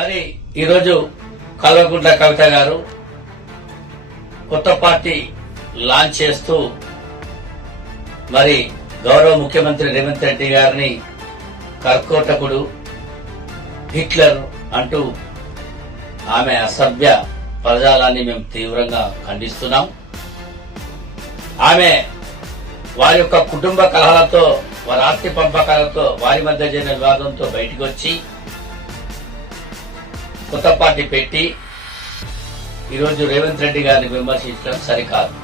మరి ఈరోజు కల్వకుంట్ల కవిత గారు కొత్త పార్టీ లాంచ్ చేస్తూ మరి గౌరవ ముఖ్యమంత్రి రేవంత్ రెడ్డి గారిని కర్కోటకుడు, హిట్లర్ అంటూ ఆమె అసభ్య పదజాలాన్ని మేము తీవ్రంగా ఖండిస్తున్నాం. ఆమె వారి యొక్క కుటుంబ కలహాలతో, వారి ఆస్తి పంపకాలతో, వారి మధ్య జరిగిన వివాదంతో బయటకు వచ్చి కొత్త పార్టీ పెట్టి ఈరోజు రేవంత్ రెడ్డి గారిని విమర్శించడం సరికాదు.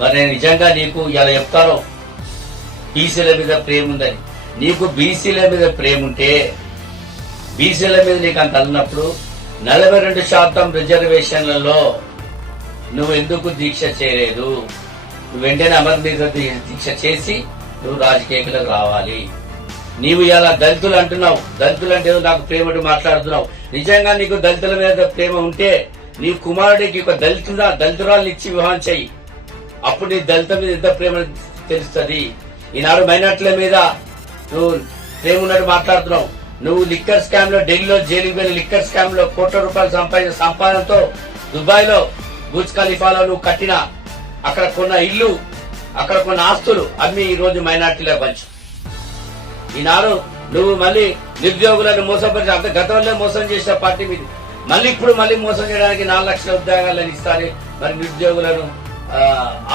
మరి నేను నిజంగా నీకు ఇలా చెప్తాను, బీసీల మీద ప్రేమ ఉందని. నీకు బీసీల మీద ప్రేమ ఉంటే, బీసీల మీద నీకు అంత అన్నప్పుడు 42% రిజర్వేషన్లలో నువ్వు ఎందుకు దీక్ష చేయలేదు? నువ్వు వెంటనే అమరనీయ దీక్ష చేసి నువ్వు రాజకీయాలకు రావాలి. నీవు ఇలా దళితులు అంటున్నావు, దళితులు అంటే నాకు ప్రేమటు మాట్లాడుతున్నావు. నిజంగా నీకు దళితుల మీద ప్రేమ ఉంటే నీ కుమారుడికి ఒక దళితురాలను ఇచ్చి వివాహం చెయ్యి. అప్పుడు నీ దళిత మీద ఎంత ప్రేమ తెలుస్తుంది. ఈనాడు మైనార్టీల మీద నువ్వు ప్రేమ ఉన్నట్టు మాట్లాడుతున్నావు. నువ్వు లిక్కర్ స్కామ్ లో, ఢిల్లీలో జైలుకి వెళ్ళి లిక్కర్ స్కామ్ లో కోట్ల రూపాయలు సంపాదించిన సంపాదనతో దుబాయ్ లో బుర్జ్ ఖలీఫాలో నువ్వు కట్టిన, అక్కడ కొన్న ఇల్లు, అక్కడ కొన్న ఆస్తులు అన్ని ఈ రోజు మైనార్టీలో పంచు. ఈనాడు నువ్వు మళ్ళీ నిరుద్యోగులను మోసపరిచి, అంత గతంలో మోసం చేసిన పార్టీ మీద మళ్ళీ మోసం చేయడానికి 4 లక్షల ఉద్యోగాలను ఇస్తారని మరి నిరుద్యోగులను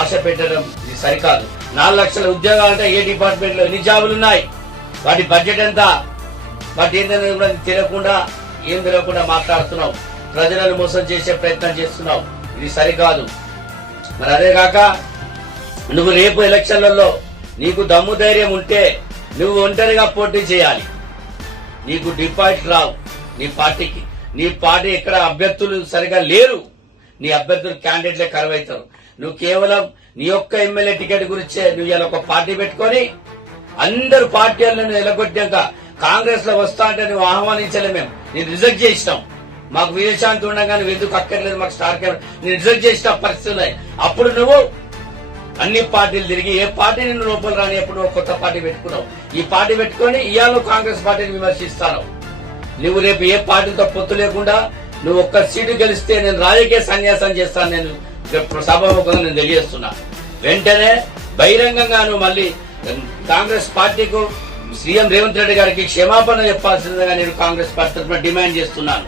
ఆశ పెట్టడం ఇది సరికాదు. 4 లక్షల ఉద్యోగాలంటే ఏ డిపార్ట్మెంట్ లో ఎన్ని జాబులు ఉన్నాయి, వాటి బడ్జెట్ ఎంత, వాటి ఏంటనేది కూడా ఏం తెలియకుండా మాట్లాడుతున్నావు. ప్రజలను మోసం చేసే ప్రయత్నం చేస్తున్నావు. ఇది సరికాదు. మరి అదే కాక నువ్వు రేపు ఎలక్షన్లలో నీకు దమ్ము ధైర్యం ఉంటే నువ్వు ఒంటరిగా పోటీ చేయాలి. నీకు డిపాజిట్ రావు నీ పార్టీకి. నీ పార్టీ ఎక్కడ అభ్యర్థులు సరిగా లేరు. నీ అభ్యర్థులు క్యాండిడేట్లే కరువైతారు. నువ్వు కేవలం నీ యొక్క ఎమ్మెల్యే టికెట్ గురించే నువ్వు ఇలా ఒక పార్టీ పెట్టుకొని అందరు పార్టీలను నిలగొట్టాక కాంగ్రెస్ లో వస్తా అంటే నువ్వు ఆహ్వానించలే. మేము నేను రిజెక్ట్ చేసినాం. మాకు విదేశాంతి ఉండగా నువ్వు ఎందుకు అక్కర్లేదు, మాకు స్టార్ క్యాబినెట్ నేను రిజెక్ట్ చేసిన పరిస్థితి ఉన్నాయి. అప్పుడు నువ్వు అన్ని పార్టీలు తిరిగి ఏ పార్టీ నిన్ను లోపల రాని ఎప్పుడు నువ్వు కొత్త పార్టీ పెట్టుకున్నావు. ఈ పార్టీ పెట్టుకుని ఇవాళ కాంగ్రెస్ పార్టీని విమర్శిస్తాను. నువ్వు రేపు ఏ పార్టీతో పొత్తు లేకుండా నువ్వు ఒక్క సీటు గెలిస్తే నేను రాజకీయ సన్యాసం చేస్తాను. నేను సభాముఖంగా నేను తెలియజేస్తున్నా. వెంటనే బహిరంగంగా నువ్వు మళ్ళీ కాంగ్రెస్ పార్టీకు, సీఎం రేవంత్ రెడ్డి గారికి క్షమాపణ చెప్పాల్సిందిగా నేను కాంగ్రెస్ పార్టీ తరఫున డిమాండ్ చేస్తున్నాను.